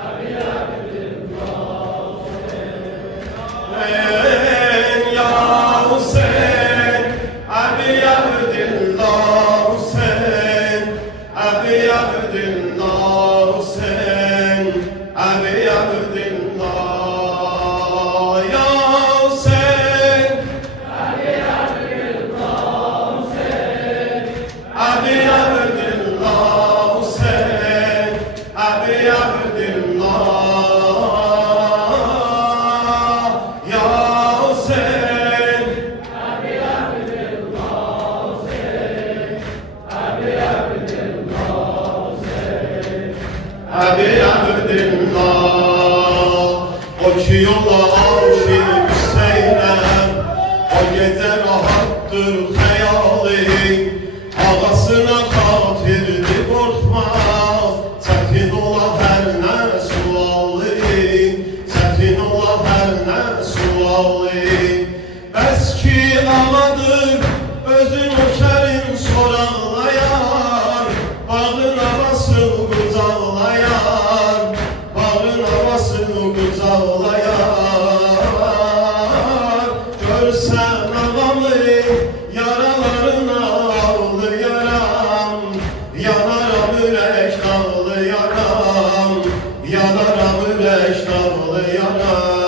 Əli Əbdillah Hüseyin. Ya Hüseyin, Əli Əbdillah Hüseyin, Əli Əbdillah Hüseyin, Əli Əbdillah. Ya Hüseyin, Əli Əbdillah Hüseyin, Əli Əbdillah Hüseyin, Əli Əbdillah. Ya Hüseyin, Əli Əbdillah Hüseyin, Əli Əbdillah Hüseyin, Əli Əbdillah. O ki yola aşık Hüseyinəm, o gecə rahatdır xəyali, ağasına xatirdi qorxmaz. Çətin ola hər nə sualı, çətin ola hər nə sualı. Bəs ki ağadır özün nökərin soraqlayar, bağın havasını qucaqlayar, bağın havasını qucaqlayar. Görsən ağamı yaralarına ağlayaram, yanaram ürək ağlayaram, yanaram ürək ağlayaram.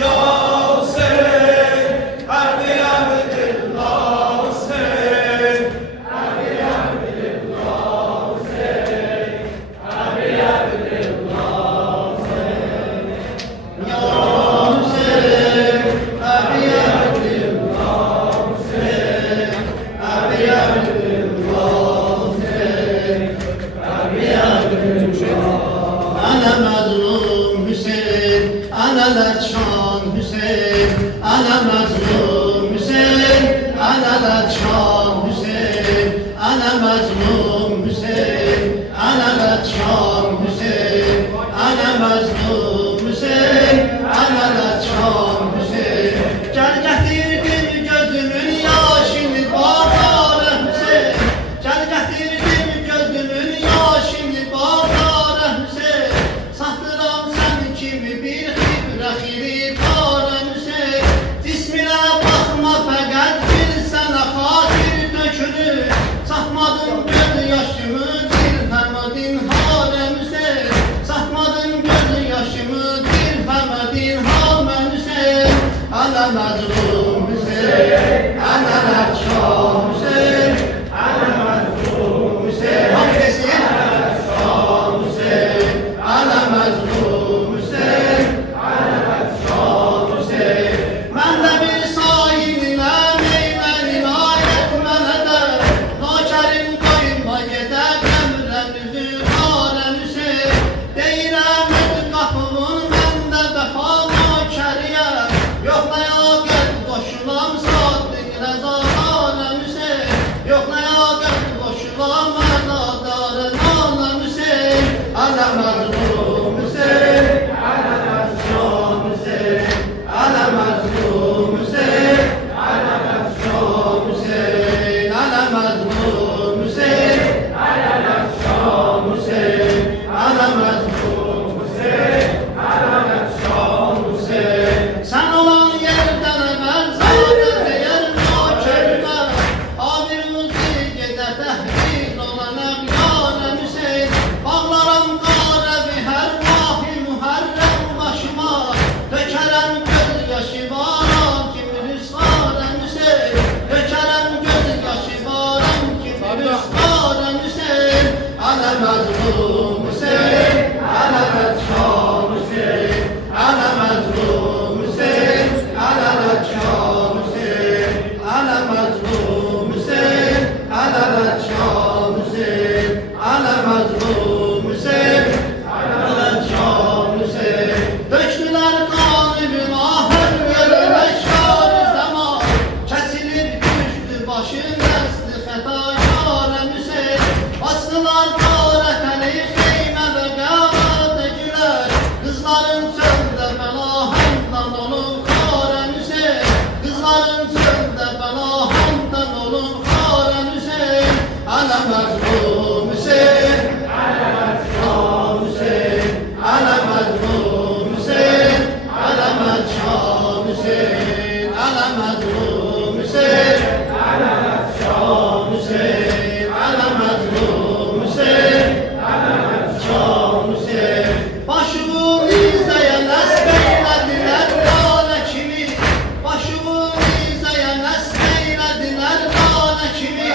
Ya Hüseyin, Əli Əbdillah Hüseyin, Əli Əbdillah Hüseyin, Əli Əbdillah Hüseyin. Ya Hüseyin, Əli Əbdillah Hüseyin, Əli Əbdillah Hüseyin, Əli Əbdillah. Ana mazlum Hüseyin, ana laçan Hüseyin, ana mazlum Hüseyin, ana laçan Hüseyin, ana mazlum Hüseyin, ana laçan Hüseyin, ana mazlum Hüseyin, ana laçan Hüseyin. Gel getirdim gözümün yaşını bağlara Hüseyin, gel getirdim gözümün yaşını bağlara Hüseyin. Sattıram sen kimi bir xibrə xiribara Hüseyin. Cisminə baxma fəqət bir sənə xatir tökülür, satmadım mazlum Hüseyin, alamet Şam Hüseyin, alamet Hüseyin, alamet Şam Hüseyin. Sen olan yerden ben zaten yerin o çölüme, amirimizi gede tehdin olan emyane Hüseyin. Bağlarım karevi her vahi muharrem başıma, dökerem gözyaşı varan kimi rüsvaren Hüseyin, dökerem gözyaşı varan kimi rüsvaren Hüseyin. Ana mazlum Hüseyin, alamet Şam Hüseyin, ana mazlum Hüseyin, alamet Şam Hüseyin, ana mazlum Hüseyin, alamet Şam Hüseyin, ana mazlum Hüseyin, alamet Şam Hüseyin. Döktüler kanımın ahır yerine şar-ı zaman, kesilip düştü başın nesli fedakârem Hüseyin. Bastılar târeteli xeymə ve qəvədəgülər, kızların çöldə felahandan olun xarem Hüseyin, kızların çöldə felahandan olun xarem Hüseyin. Ana mazlum Hüseyin, alamet Şam Hüseyin, ana mazlum Hüseyin, alamet Şam Hüseyin, ana mazlum Hüseyin, alamet Şam Hüseyin, ana mazlum Hüseyin, alamet Şam Hüseyin. Başımı izleyen esmeylediler lale kimi, başımı izleyen esmeylediler lale kimi,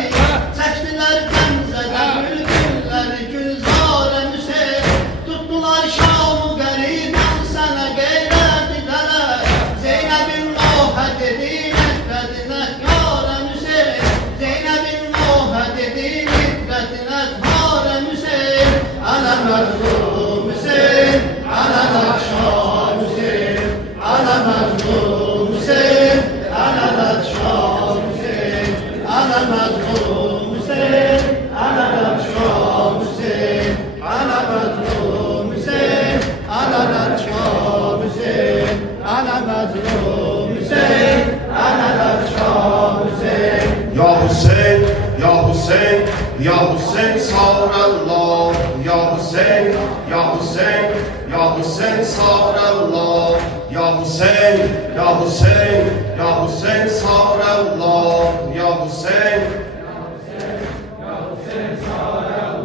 çektiler temzede bülbülleri gülzarem Hüseyin, tuttular Şam'ı gariban sana gayret ederler, Zeynep'in moha dediğin etmedine yarem Hüseyin, Zeynep'in moha dediğin etmedine harem Hüseyin. Ana mazlum Hüseyin, alamet Şam Hüseyin, ana mazlum Hüseyin, alamet Şam Hüseyin, ana mazlum Hüseyin, alamet Şam Hüseyin, ana mazlum Hüseyin, alamet Şam Hüseyin, ana mazlum Hüseyin, alamet Şam Hüseyin. Ya Hüseyin, Ya Hüseyin, Ya Hüseyin sağrallah. Ya Hüseyin, Ya Hüseyin, Ya Hüseyin sağrallah. Ya Hüseyin, Ya Hüseyin, Ya Hüseyin sağrallah. Ya Hüseyin,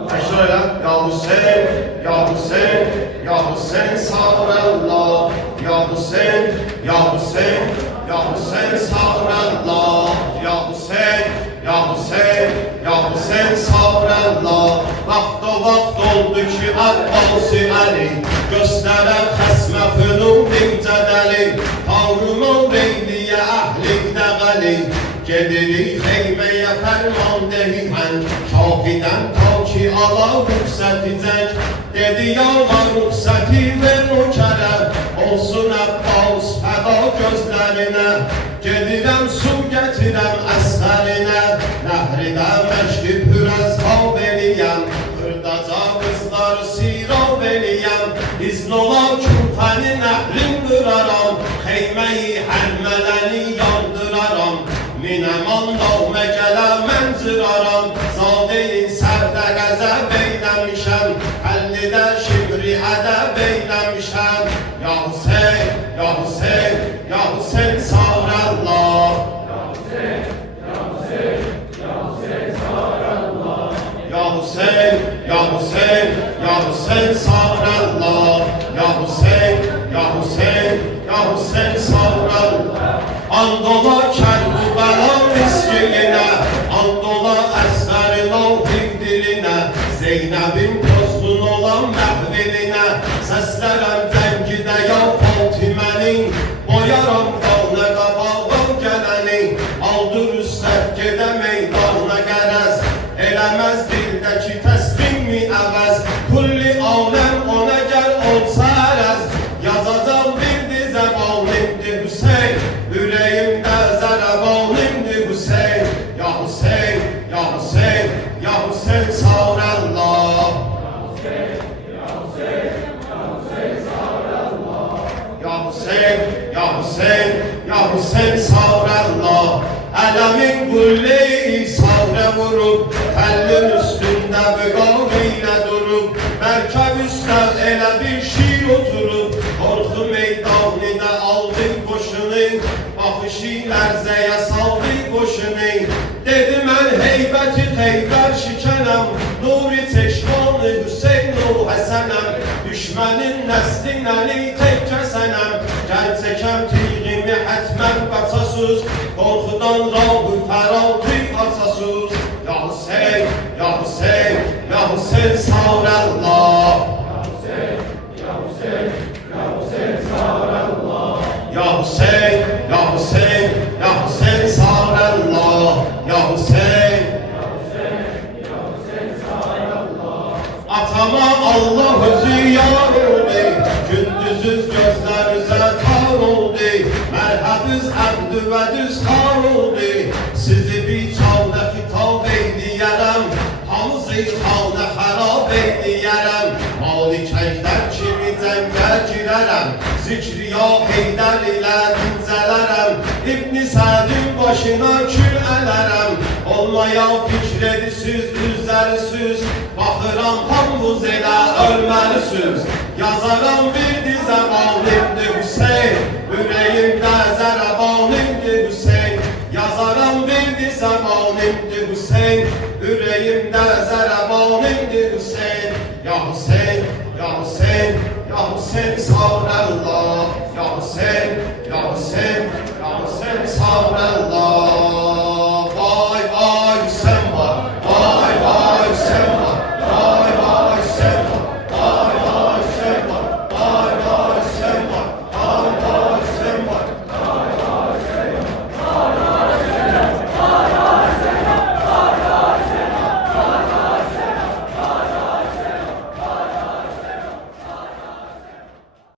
tekrar elə. Ya Hüseyin, Ya Hüseyin, Ya Hüseyin sağrallah. Ya Hüseyin, Ya Hüseyin, Ya Hüseyin sağrallah. Ya Hüseyin, Ya Hüseyin, Ya Hüseyin sağrallah. Vaxt o vaxt oldu ki Abbasi Əli göstərər xəsmə fünun dimcədəli, Tanrımın beyliyə əhlikdə qəli, gedirik xeyməyə fərmandehi hənd, şahidən ta ki ala rüxsətəcək, dedi yalva rüxsəti ver nökərə, olsun Əbbas fəda gözlərinə, gedirəm su gətirəm əsərinə, nəhridə məşqi pürəz qab eləyəm, xırdaca qızları sirab eləyəm, izn ola küpəni nəhrin qıraram, xeyməyi həlmələni yandıraram, minəman dağmə gələ mən cıraram, zadeyin sərdə qəzəb eyləmişəm, həllidə şibri ədəb eyləmişəm. Ya Hüseyin, Ya Hüseyin, Ya Hüseyin sağrallah. Ya Hüseyin, Ya Hüseyin, Ya Hüseyin sağrallah. Ya Hüseyin, Ya Hüseyin, Ya Hüseyin sağrallah. Ya Hüseyin, Ya Hüseyin, Ya Hüseyin sağrallah. Andola Kərbəla miskiyinə, andola əsərin alfiq dilinə, Zeynəbin postun olan məhvilinə, səslərəm cəngidə ya Fatimənin, boyaram qalına qabağdan gələni, aldı rüsvət gedə meydana qərəz, eləməz dildəki təslimi əvəz, kulli aləm ona gəl olsa ərəz, yazacaq bir dizə balimdi Hüseyin, ürəyimdə zərəbalimdi Hüseyin. Ya Hüseyin, Ya Hüseyin, Ya Hüseyin sağrallah. Ya Hüseyin, Ya Hüseyin, Ya Hüseyin sağrallah. Ya Hüseyin, Ya Hüseyin, Ya Hüseyin sağrallah. Ələmin qulleyi savrə vurub, Tellin üstünde vüqam ilə durub Mərkəb üstə elə bir şir oturub Qorxu meydanında aldı qoşunu Baxışı lərzəyə saldı qoşunu Dedi mən heybəti Xeybər şikənəm Nuri çeşmanı Hüseyin o Həsənəm Düşmənin nəslinəni tek kəsənəm Gəl çəkəm tiğimi hətmən qaçasız Qorxudan rahı fəraltı açasız Ya Hüseyin, Ya Hüseyin, Ya Hüseyin Savrəllah Ya Hüseyin, Ya Hüseyin, Ya Hüseyin Savrəllah Ya Hüseyin, Ya Hüseyin, Ya Hüseyin Savrəllah Ya Hüseyin, Ya Hüseyin, Ya Hüseyin Savrəllah Atama Allah özü yar oldu Gündüzüz gözlərinizə tar oldu Mərhəbiz əbdü və düz xar oldu Sizi bir çalda xitab eyləyərəm Hamızı xalda xarab eyləyərəm Malik Əjdər kimi cəngə girərəm Zikriya Heydər ilə dincələrəm İbn-i Sədin başına kül ələrəm Olmaya fikr edisiz, üzərisiz Baxıram hamvuz elə ölməlisiniz Yazaram bir dizə malimdir Hüseyin Ürəyimdə zərəbanimdir Hüseyin Yazaram bir dizə malimdir Hüseyin Ürəyimdə zərəbanimdir Hüseyin Ya Hüseyin, Ya Hüseyin, Ya Hüseyin Savrəllah Ya Hüseyin, Ya Hüseyin